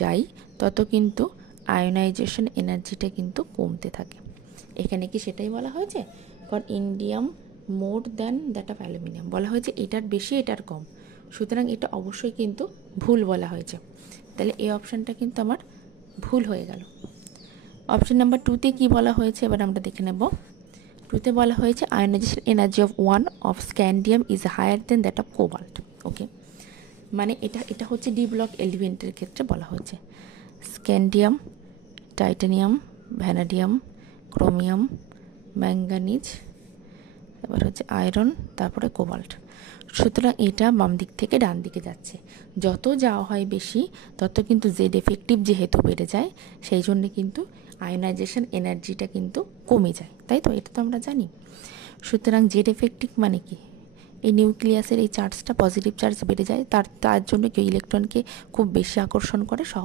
যাই তত কিন্তু আয়োনাইজেশন এনার্জিটা কিন্তু কমতে থাকে। এখানে কি সেটাই বলা হয়েছে? For indium more than that of aluminium বলা হয়েছে এটার বেশি এটার কম, সুতরাং এটা অবশ্যই কিন্তু ভুল বলা হয়েছে। তাহলে এই অপশানটা কিন্তু আমার ভুল হয়ে গেল। অপশান নাম্বার 2তে কী বলা হয়েছে এবার আমরা দেখে নেব। 2তে বলা হয়েছে ionization energy of 1 of scandium is higher than that of cobalt. Okay, মানে এটা হচ্ছে ডি ব্লক এলিমেন্টের ক্ষেত্রে বলা হয়েছে। Scandium, titanium, vanadium, chromium, manganese, এবার হচ্ছে আয়রন, তারপরে কোবাল্ট। সুতরাং এটা বাম দিক থেকে ডান দিকে যাচ্ছে। যত যাওয়া হয় বেশি তত কিন্তু জেড এফেক্টিভ যেহেতু বেড়ে যায়, সেই জন্য কিন্তু আয়োনাইজেশন এনার্জিটা কিন্তু কমে যায়, তাই তো? এটা তো আমরা জানি। সুতরাং জেড এফেক্টিভ মানে কি? এই নিউক্লিয়াসের এই চার্জটা পজিটিভ চার্জ বেড়ে যায়, তার জন্য কেউ ইলেকট্রনকে খুব বেশি আকর্ষণ করে, সহজ